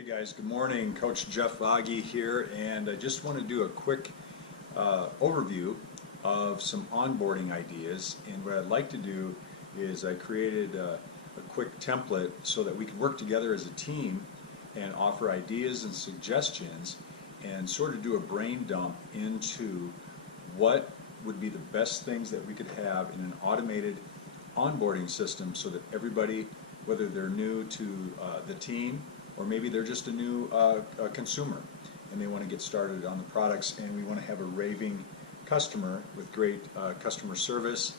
Hey guys, good morning. Coach Jeff Vaage here, and I just want to do a quick overview of some onboarding ideas. And what I'd like to do is I created a quick template so that we can work together as a team and offer ideas and suggestions and sort of do a brain dump into what would be the best things that we could have in an automated onboarding system so that everybody, whether they're new to the team or maybe they're just a new consumer and they want to get started on the products, and we want to have a raving customer with great customer service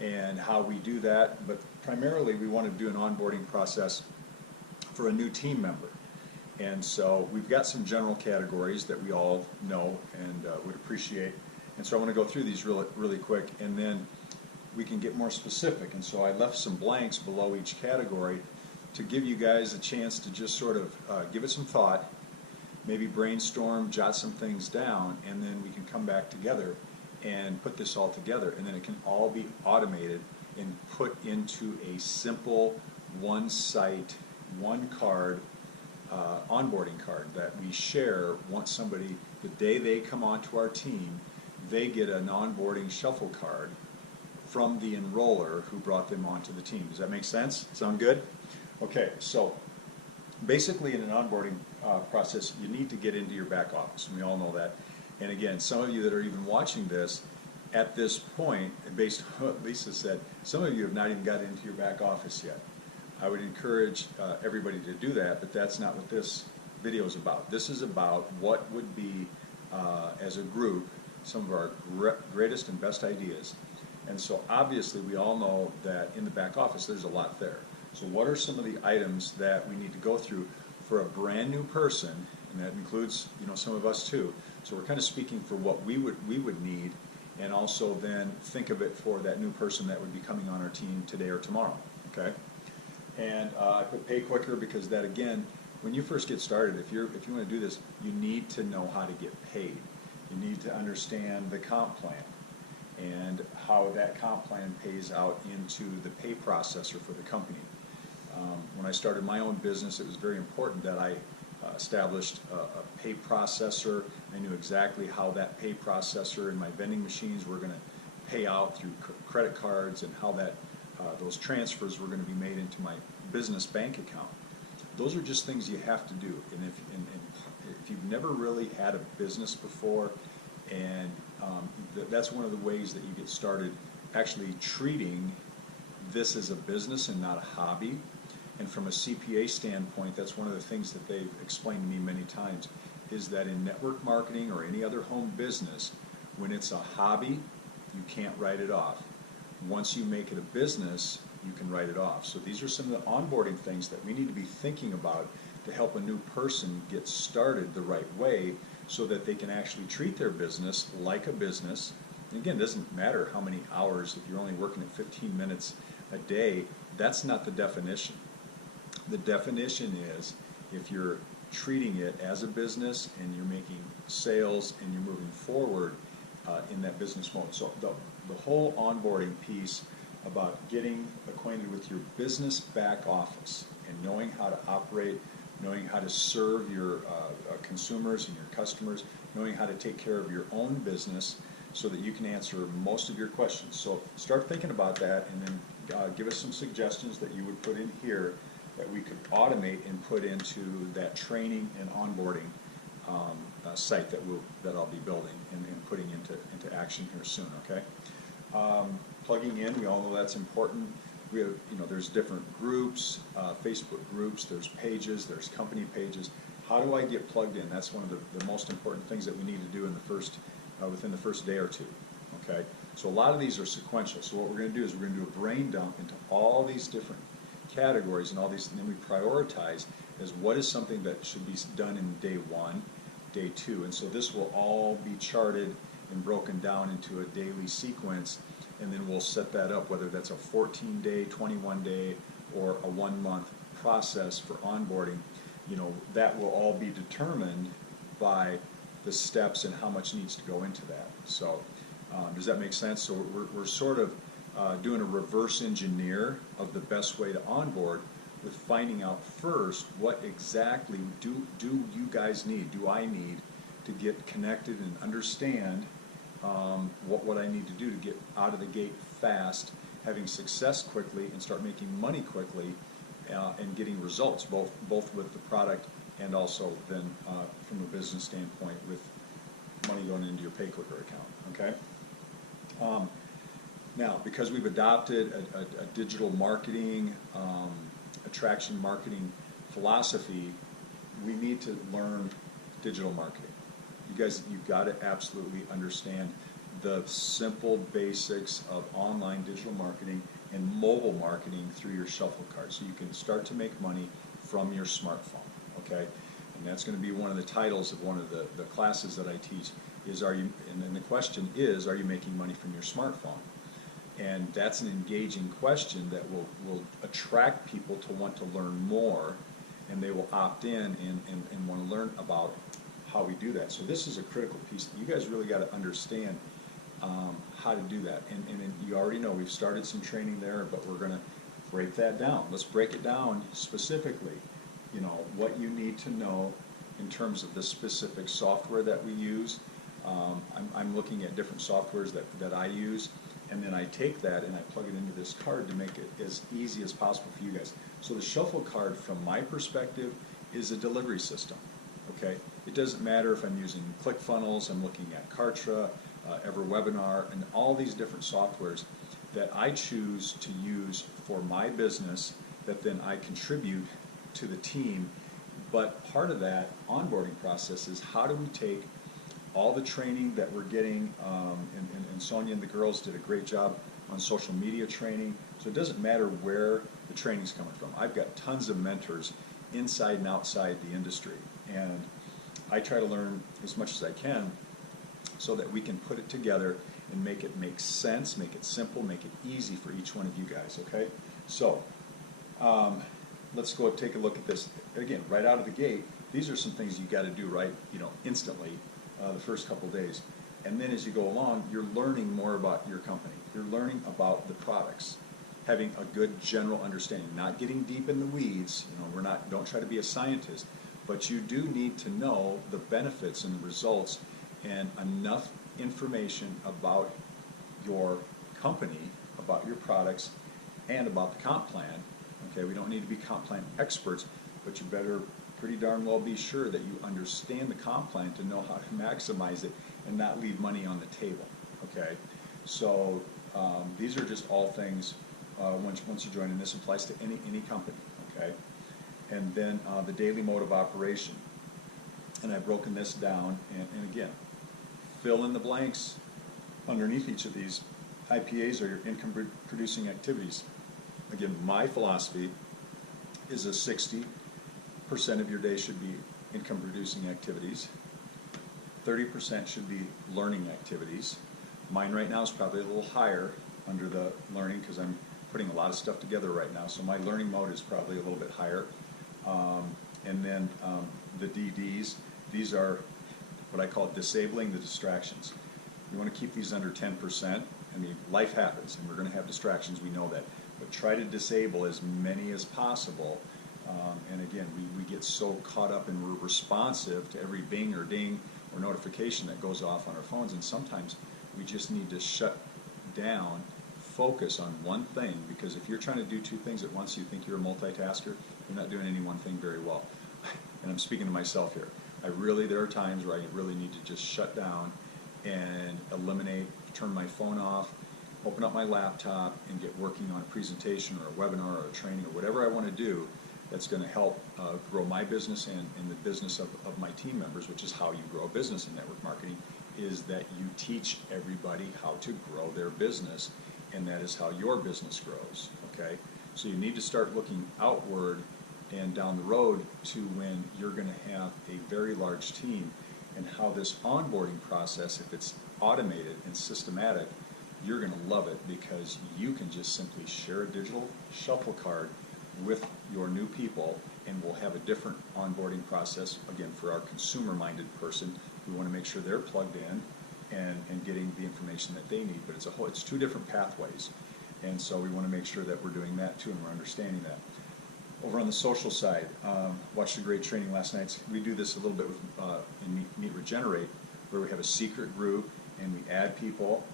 and how we do that. But primarily we want to do an onboarding process for a new team member. And so we've got some general categories that we all know and would appreciate. And so I want to go through these really quick, and then we can get more specific. And so I left some blanks below each category to give you guys a chance to just sort of give it some thought, maybe brainstorm, jot some things down, and then we can come back together and put this all together. And then it can all be automated and put into a simple one-site, one-card onboarding card that we share. Once somebody, the day they come onto our team, they get an onboarding shuffle card from the enroller who brought them onto the team. Does that make sense? Sound good? Okay, so basically in an onboarding process, you need to get into your back office, and we all know that. And again, some of you that are even watching this, at this point, based on what Lisa said, some of you have not even got into your back office yet. I would encourage everybody to do that, but that's not what this video is about. This is about what would be, as a group, some of our greatest and best ideas. And so obviously we all know that in the back office there's a lot there. So what are some of the items that we need to go through for a brand new person, and that includes, you know, some of us too. So we're kind of speaking for what we would need, and also then think of it for that new person that would be coming on our team today or tomorrow. Okay? And I put pay quicker because that, again, when you first get started, if you want to do this, you need to know how to get paid. You need to understand the comp plan and how that comp plan pays out into the pay processor for the company. When I started my own business, it was very important that I established a pay processor. I knew exactly how that pay processor and my vending machines were going to pay out through credit cards, and how that those transfers were going to be made into my business bank account. Those are just things you have to do. And if you've never really had a business before, and that's one of the ways that you get started, actually treating this as a business and not a hobby. And from a CPA standpoint, that's one of the things that they've explained to me many times, is that in network marketing or any other home business, when it's a hobby, you can't write it off. Once you make it a business, you can write it off. So these are some of the onboarding things that we need to be thinking about to help a new person get started the right way, so that they can actually treat their business like a business. And again, it doesn't matter how many hours. If you're only working at 15 minutes a day, that's not the definition. The definition is if you're treating it as a business and you're making sales and you're moving forward in that business mode. So the whole onboarding piece about getting acquainted with your business back office and knowing how to operate, knowing how to serve your consumers and your customers, knowing how to take care of your own business so that you can answer most of your questions. So start thinking about that, and then give us some suggestions that you would put in here that we could automate and put into that training and onboarding site that I'll be building and putting into action here soon. Okay. Plugging in, we all know that's important. We have, there's different groups, Facebook groups, there's pages, there's company pages. How do I get plugged in? That's one of the most important things that we need to do in the first, within the first day or two. Okay, so a lot of these are sequential. So what we're going to do is we're going to do a brain dump into all these different categories and all these, and then we prioritize as what is something that should be done in day one, day two, and so this will all be charted and broken down into a daily sequence. And then we'll set that up, whether that's a 14-day, 21-day, or a 1-month process for onboarding. That will all be determined by the steps and how much needs to go into that. So does that make sense? So we're sort of doing a reverse engineer of the best way to onboard with finding out first what exactly do you guys need, do I need to get connected and understand what I need to do to get out of the gate fast, having success quickly, and start making money quickly, and getting results, both with the product and also then from a business standpoint with money going into your PayQuicker account, okay? Now, because we've adopted a digital marketing, attraction marketing philosophy, we need to learn digital marketing. You guys, you've got to absolutely understand the simple basics of online digital marketing and mobile marketing through your shuffle card, so you can start to make money from your smartphone, okay? And that's going to be one of the titles of one of the classes that I teach, is are you, and then the question is, are you making money from your smartphone? And that's an engaging question that will attract people to want to learn more, and they will opt in and want to learn about how we do that. So this is a critical piece that you guys really got to understand how to do that. And you already know we've started some training there, but we're going to break that down. Let's break it down specifically. You know, what you need to know in terms of the specific software that we use. I'm looking at different softwares that I use, and then I take that and I plug it into this card to make it as easy as possible for you guys. So the shuffle card, from my perspective, is a delivery system, okay? It doesn't matter if I'm using ClickFunnels, I'm looking at Kartra, EverWebinar, and all these different softwares that I choose to use for my business that then I contribute to the team. But part of that onboarding process is, how do we take all the training that we're getting, and Sonia and the girls did a great job on social media training, so it doesn't matter where the training's coming from. I've got tons of mentors inside and outside the industry, and I try to learn as much as I can so that we can put it together and make it make sense, make it simple, make it easy for each one of you guys, okay? So, let's go take a look at this. Again, right out of the gate, these are some things you got to do right, instantly, the first couple days. And then as you go along, you're learning more about your company. You're learning about the products, having a good general understanding, not getting deep in the weeds. Don't try to be a scientist, but you do need to know the benefits and the results and enough information about your company, about your products, and about the comp plan. Okay, we don't need to be comp plan experts, but you better pretty darn well be sure that you understand the comp plan to know how to maximize it and not leave money on the table. Okay, so these are just all things once you join, and this applies to any company. Okay, and then the daily mode of operation, and I've broken this down, and again, fill in the blanks underneath each of these. IPAs are your income producing activities. Again, my philosophy is a 60% of your day should be income producing activities. 30% should be learning activities. Mine right now is probably a little higher under the learning because I'm putting a lot of stuff together right now. So my learning mode is probably a little bit higher. And then the DDs, these are what I call disabling the distractions. You want to keep these under 10%. I mean, life happens, and we're going to have distractions, we know that. But try to disable as many as possible. And again, we get so caught up and we're responsive to every bing or ding or notification that goes off on our phones, and sometimes we just need to shut down, focus on one thing, because if you're trying to do two things at once, you think you're a multitasker, you're not doing any one thing very well. And I'm speaking to myself here. There are times where I really need to just shut down and eliminate, turn my phone off, open up my laptop, and get working on a presentation or a webinar or a training or whatever I want to do that's going to help grow my business and the business of my team members, which is how you grow a business in network marketing, is that you teach everybody how to grow their business, and that is how your business grows, okay? So you need to start looking outward and down the road to when you're going to have a very large team, and how this onboarding process, if it's automated and systematic, you're going to love it, because you can just simply share a digital shuffle card with your new people, and we'll have a different onboarding process, again, for our consumer-minded person. We want to make sure they're plugged in and getting the information that they need, but it's two different pathways, and so we want to make sure that we're doing that too, and we're understanding that. Over on the social side, watched a great training last night. We do this a little bit with, in Meet Regenerate, where we have a secret group and we add people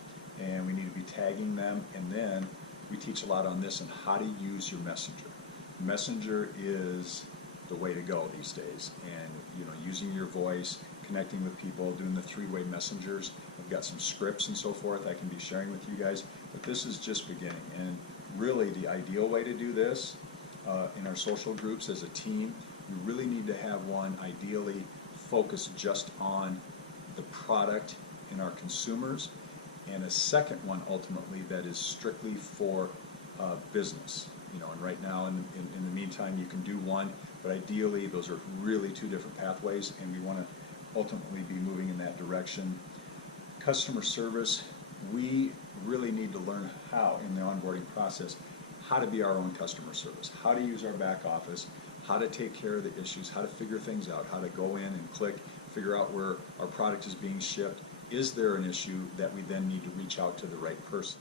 and we need to be tagging them, and then we teach a lot on this and how to use your messenger. Messenger is the way to go these days, and using your voice, connecting with people, doing the three-way messengers. I've got some scripts and so forth I can be sharing with you guys, but this is just beginning. And really the ideal way to do this in our social groups as a team, you really need to have one ideally focused just on the product and our consumers, and a second one ultimately that is strictly for business. And right now in the meantime you can do one, but ideally those are really two different pathways, and we want to ultimately be moving in that direction. Customer service, we really need to learn how in the onboarding process how to be our own customer service, how to use our back office, how to take care of the issues, how to figure things out, how to go in and click, figure out where our product is being shipped. Is there an issue that we then need to reach out to the right person?